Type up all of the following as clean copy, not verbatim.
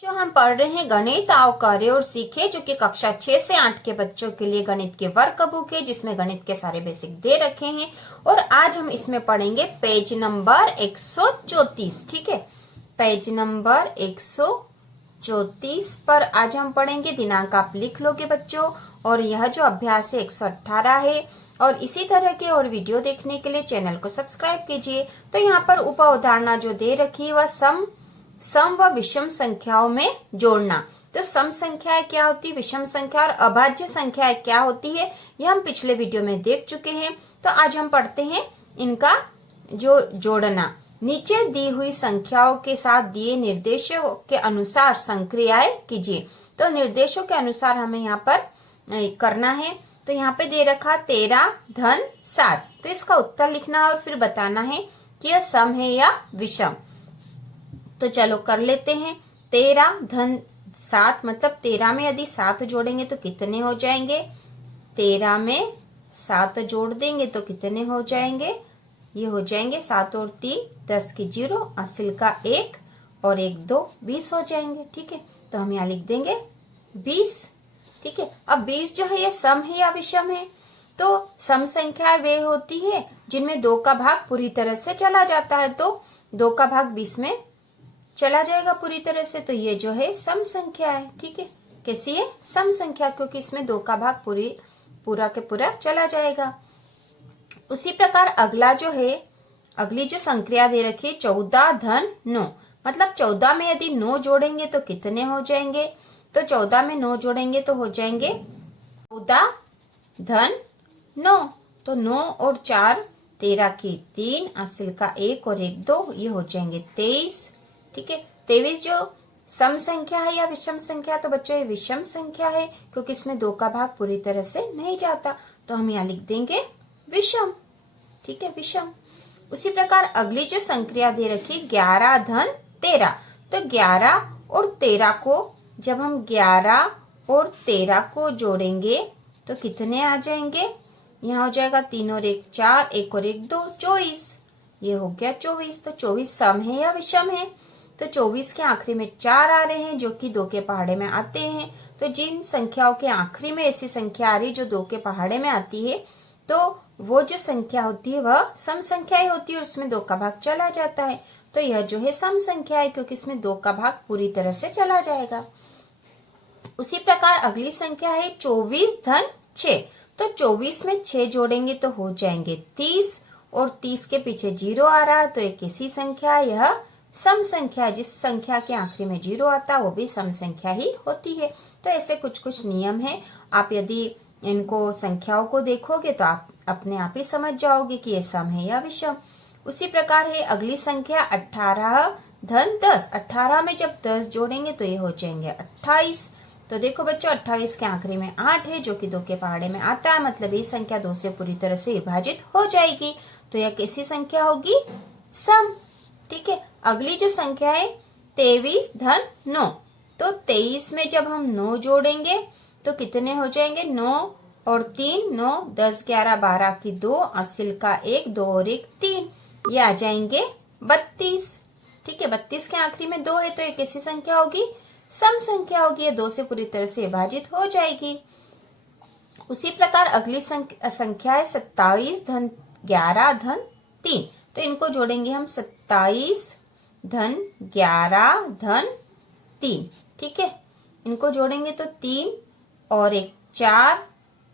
जो हम पढ़ रहे हैं गणित आओ करे और सीखे, जो कि कक्षा 6 से 8 के बच्चों के लिए गणित के वर्क बुक है, जिसमें गणित के सारे बेसिक दे रखे हैं। और आज हम इसमें पढ़ेंगे पेज नंबर 134। ठीक है, पेज नंबर 134 पर आज हम पढ़ेंगे। दिनांक आप लिख लोगे बच्चों। और यह जो अभ्यास है 118 है। और इसी तरह के और वीडियो देखने के लिए चैनल को सब्सक्राइब कीजिए। तो यहाँ पर उप अवधारणा जो दे रखी है वह सम व विषम संख्याओं में जोड़ना। तो सम संख्याएं क्या होती है, विषम संख्या और अभाज्य संख्याएं क्या होती है, यह हम पिछले वीडियो में देख चुके हैं। तो आज हम पढ़ते हैं इनका जो जोड़ना। नीचे दी हुई संख्याओं के साथ दिए निर्देशों के अनुसार संक्रियाएं कीजिए। तो निर्देशों के अनुसार हमें यहाँ पर करना है। तो यहाँ पे दे रखा 13 धन 7। तो इसका उत्तर लिखना और फिर बताना है कि यह सम है या विषम। तो चलो कर लेते हैं। 13 धन 7 मतलब 13 में यदि 7 जोड़ेंगे तो कितने हो जाएंगे। 13 में 7 जोड़ देंगे तो कितने हो जाएंगे, ये हो जाएंगे 7 और 3 10 की 0, असिल का 1 और 1 2 20 हो जाएंगे। ठीक है, तो हम यहाँ लिख देंगे 20। ठीक है, अब 20 जो है ये सम है या विषम है। तो सम संख्याएं वे होती है जिनमें 2 का भाग पूरी तरह से चला जाता है। तो 2 का भाग 20 में चला जाएगा पूरी तरह से, तो ये जो है सम संख्या है। ठीक है, कैसी है, सम संख्या, क्योंकि इसमें 2 का भाग पूरा के पूरा चला जाएगा। उसी प्रकार अगला जो है, अगली जो संख्या दे रखी है 14 धन 9 मतलब 14 में यदि 9 जोड़ेंगे तो कितने हो जाएंगे। तो 14 में 9 जोड़ेंगे तो हो जाएंगे 14 धन 9। तो 9 और 4 13 की 3, असिल का 1 और 1 2, ये हो जाएंगे 23। ठीक है, 23 जो सम संख्या है या विषम संख्या। तो बच्चों ये विषम संख्या है क्योंकि इसमें 2 का भाग पूरी तरह से नहीं जाता। तो हम यहाँ लिख देंगे विषम। ठीक है, विषम। उसी प्रकार अगली जो संख्या दे रखी 11 धन 13। तो 11 और 13 को जब हम 11 और 13 को जोड़ेंगे तो कितने आ जाएंगे। यहाँ हो जाएगा 3 और 1 4, 1 और 1 2 24, ये हो गया 24। तो 24 सम है या विषम है। तो 24 के आखिरी में 4 आ रहे हैं जो कि 2 के पहाड़े में आते हैं। तो जिन संख्याओं के आखिरी में ऐसी संख्या आ रही जो 2 के पहाड़े में आती है, तो वो जो संख्या होती है वह सम संख्या ही होती है और उसमें 2 का भाग चला जाता है। तो यह जो है सम संख्या है क्योंकि इसमें 2 का भाग पूरी तरह से चला जाएगा। उसी प्रकार अगली संख्या है 24 धन 6। तो 24 में 6 जोड़ेंगे तो हो जाएंगे 30 और 30 के पीछे 0 आ रहा है। तो एक ऐसी संख्या, यह सम संख्या, जिस संख्या के आखिरी में 0 आता वो भी सम संख्या ही होती है। तो ऐसे कुछ कुछ नियम है। आप यदि इनको संख्याओं को देखोगे तो आप अपने आप ही समझ जाओगे कि ये सम है या विषम। उसी प्रकार है अगली संख्या 18 धन 10। 18 में जब 10 जोड़ेंगे तो ये हो जाएंगे 28। तो देखो बच्चों 28 के आखिरी में 8 है जो कि 2 के पहाड़े में आता है, मतलब ये संख्या 2 से पूरी तरह से विभाजित हो जाएगी। तो यह कैसी संख्या होगी, सम। ठीक है, अगली जो संख्या है 23 धन 9। तो 23 में जब हम 9 जोड़ेंगे तो कितने हो जाएंगे, 9 और 3 9 10 11 12 की 2, असिल का 1 2 और 1 3, ये आ जाएंगे 32। ठीक है, 32 के आखिरी में 2 है तो ये कैसी संख्या होगी, सम संख्या होगी। ये 2 से पूरी तरह से विभाजित हो जाएगी। उसी प्रकार अगली संख्या है 27 धन 11 धन 3। तो इनको जोड़ेंगे हम 27 धन 11 धन 3। ठीक है, इनको जोड़ेंगे तो 3 और 1 4,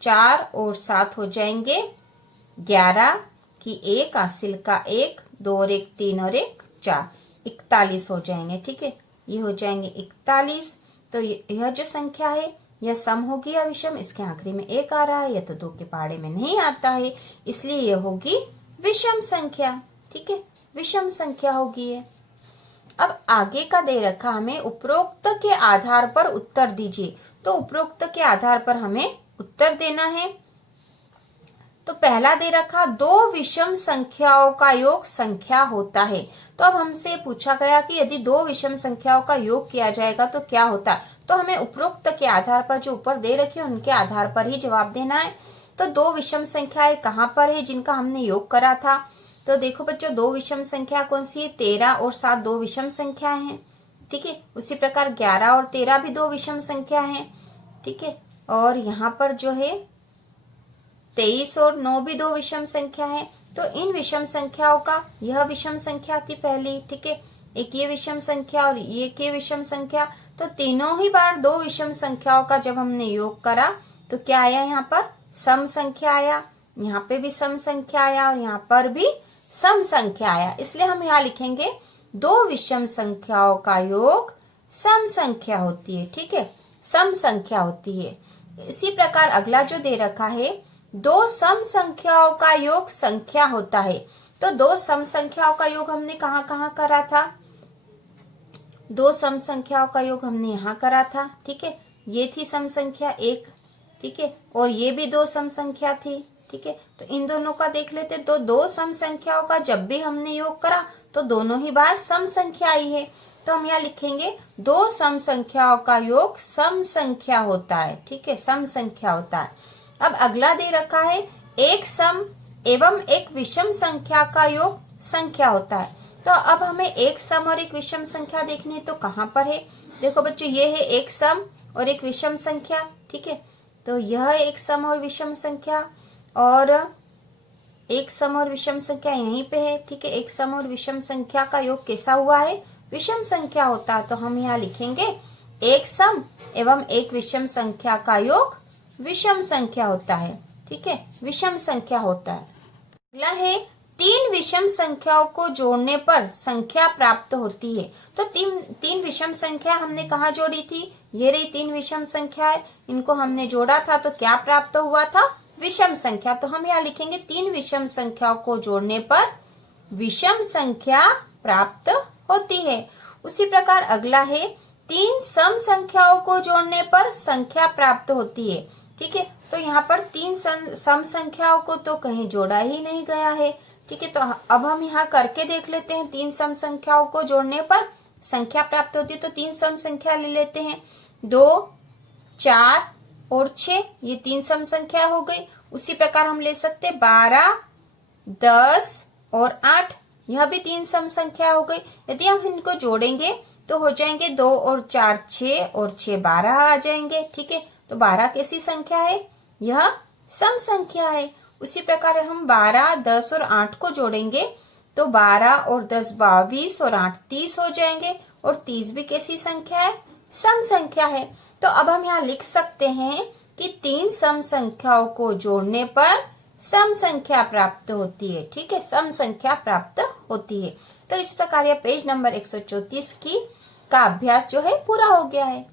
4 और 7 हो जाएंगे 11 की 1, असिल का 1 2 और 1 3 और 1 4, 41 हो जाएंगे। ठीक है, ये हो जाएंगे 41। तो यह जो संख्या है यह सम होगी या विषम। इसके आखिरी में 1 आ रहा है, यह तो 2 के पहाड़े में नहीं आता है, इसलिए यह होगी विषम संख्या। ठीक है, विषम संख्या होगी ये। अब आगे का दे रखा हमें उपरोक्त के आधार पर उत्तर दीजिए। तो उपरोक्त के आधार पर हमें उत्तर देना है। तो पहला दे रखा 2 विषम संख्याओं का योग संख्या होता है। तो अब हमसे पूछा गया कि यदि 2 विषम संख्याओं का योग किया जाएगा तो क्या होता। तो हमें उपरोक्त के आधार पर जो ऊपर दे रखी है उनके आधार पर ही जवाब देना है। तो 2 विषम संख्याएं कहाँ पर है जिनका हमने योग करा था। तो देखो बच्चों 2 विषम संख्या कौन सी है, 13 और 7 2 विषम संख्या हैं। ठीक है। उसी प्रकार 11 और 13 भी दो विषम संख्या हैं, ठीक है। और यहाँ पर जो है 23 और 9 भी दो विषम संख्या है। तो इन विषम संख्याओं का यह विषम संख्या थी पहली, ठीक है, एक ये विषम संख्या और ये विषम संख्या, तो तीनों ही बार दो विषम संख्याओं का जब हमने योग करा तो क्या आया, यहाँ पर सम संख्या आया, यहाँ पे भी सम संख्या आया और यहाँ पर भी सम संख्या आया। इसलिए हम यहाँ लिखेंगे दो विषम संख्याओं का योग सम संख्या होती है, ठीक है, सम संख्या होती है। इसी प्रकार अगला जो दे रखा है, दो सम संख्याओं का योग संख्या होता है। तो दो सम संख्याओं का योग हमने कहाँ कहाँ करा था, दो सम संख्याओं का योग हमने यहाँ करा था, ठीक है, ये थी सम संख्या 1, ठीक है, और ये भी दो सम संख्या थी, ठीक है। तो इन दोनों का देख लेते, तो दो सम संख्याओं का जब भी हमने योग करा तो दोनों ही बार सम संख्या आई है। तो हम यहाँ लिखेंगे दो सम संख्याओं का योग सम संख्या होता है, ठीक है, सम संख्या होता है। अब अगला दे रखा है, एक सम एवं एक विषम संख्या का योग संख्या होता है। तो अब हमें एक सम और एक विषम संख्या देखनी है, तो कहाँ पर है, देखो बच्चों, ये है एक सम और एक विषम संख्या, ठीक है। तो यह एक सम और विषम संख्या, और एक सम और विषम संख्या यहीं पे है, ठीक है। एक सम और विषम संख्या का योग कैसा हुआ है, विषम संख्या होता है। तो हम यहाँ लिखेंगे एक सम एवं एक विषम संख्या का योग विषम संख्या होता है, ठीक है, विषम संख्या होता है। अगला है, तीन विषम संख्याओं को जोड़ने पर संख्या प्राप्त होती है। तो तीन विषम संख्या हमने कहाँ जोड़ी थी, ये रही तीन विषम संख्याएं, इनको हमने जोड़ा था तो क्या प्राप्त हुआ था, विषम संख्या। तो हम यहाँ लिखेंगे तीन विषम संख्याओं को जोड़ने पर विषम संख्या प्राप्त होती है। उसी प्रकार अगला है, तीन सम संख्याओं को जोड़ने पर संख्या प्राप्त होती है, ठीक है। तो यहाँ पर तीन सम संख्याओं को तो कहीं जोड़ा ही नहीं गया है, ठीक है। तो अब हम यहाँ करके देख लेते हैं, तीन सम संख्याओं को जोड़ने पर संख्या प्राप्त होती है। तो तीन सम संख्या ले लेते हैं, 2, 4 और 6, ये तीन सम संख्या हो गई। उसी प्रकार हम ले सकते 12, 10 और 8, यह भी तीन सम संख्या हो गई। यदि हम इनको जोड़ेंगे तो हो जाएंगे 2 और 4 6 और 6 12 आ जाएंगे, ठीक है। तो 12 कैसी संख्या है, यह सम संख्या है। उसी प्रकार हम 12, 10 और 8 को जोड़ेंगे तो 12 और 10 22 और 8 30 हो जाएंगे, और 30 भी कैसी संख्या है, सम संख्या है। तो अब हम यहाँ लिख सकते हैं कि तीन सम संख्याओं को जोड़ने पर सम संख्या प्राप्त होती है, ठीक है, सम संख्या प्राप्त होती है। तो इस प्रकार यह पेज नंबर 134 का अभ्यास जो है पूरा हो गया है।